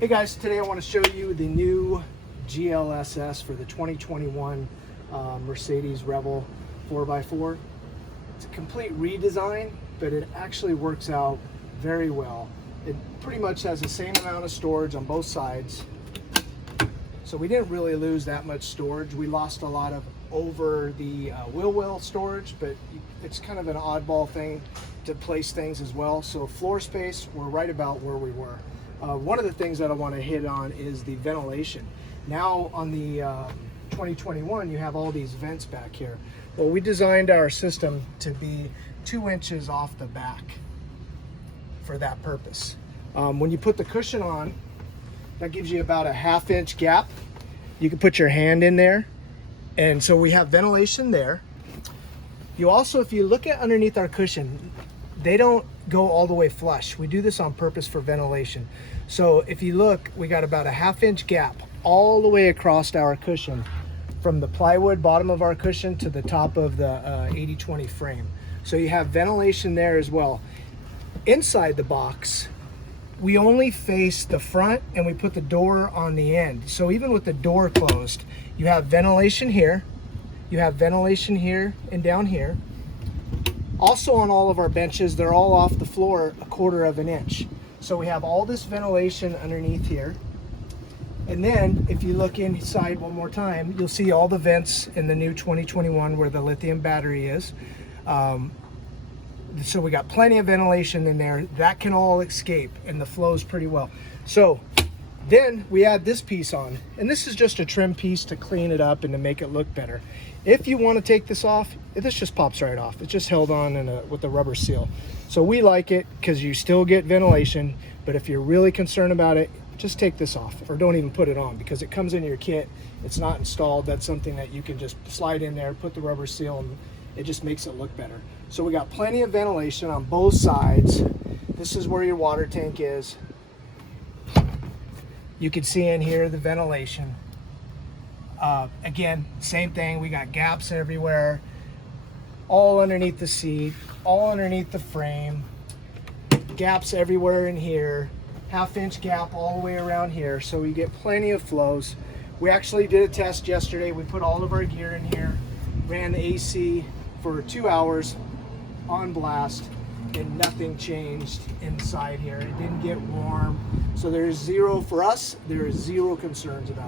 Hey guys, today I want to show you the new GLSS for the 2021 Mercedes Revel 4x4. It's a complete redesign, but it actually works out very well. It pretty much has the same amount of storage on both sides. So we didn't really lose that much storage. We lost a lot of over the wheel well storage, but it's kind of an oddball thing to place things as well. So floor space, we're right about where we were. One of the things that I want to hit on is the ventilation. Now on the 2021, you have all these vents back here. Well, we designed our system to be 2 inches off the back for that purpose. When you put the cushion on, that gives you about a 1/2 inch gap. You can put your hand in there. And so we have ventilation there. You also, if you look at underneath our cushion, they don't go all the way flush. We do this on purpose for ventilation. So if you look, we got about a 1/2 inch gap all the way across our cushion, from the plywood bottom of our cushion to the top of the 80/20 frame. So you have ventilation there as well. Inside the box, we only face the front and we put the door on the end. So even with the door closed, you have ventilation here, you have ventilation here and down here. Also on all of our benches, they're all off the floor 1/4 of an inch. So we have all this ventilation underneath here. And then if you look inside one more time, you'll see all the vents in the new 2021 where the lithium battery is. So we got plenty of ventilation in there. That can all escape and the flows pretty well. So then we add this piece on, and this is just a trim piece to clean it up and to make it look better. If you want to take this off, this just pops right off. It's just held on with a rubber seal. So we like it because you still get ventilation, but if you're really concerned about it, just take this off, or don't even put it on, because it comes in your kit. It's not installed. That's something that you can just slide in there, put the rubber seal, and it just makes it look better. So we got plenty of ventilation on both sides. This is where your water tank is. You can see in here the ventilation. Again, same thing. We got gaps everywhere, all underneath the seat, all underneath the frame, gaps everywhere in here, 1/2 inch gap all the way around here. So we get plenty of flows. We actually did a test yesterday. We put all of our gear in here, ran the AC for 2 hours on blast, and nothing changed inside here. It didn't get warm. So there is zero, for us, there is zero concerns about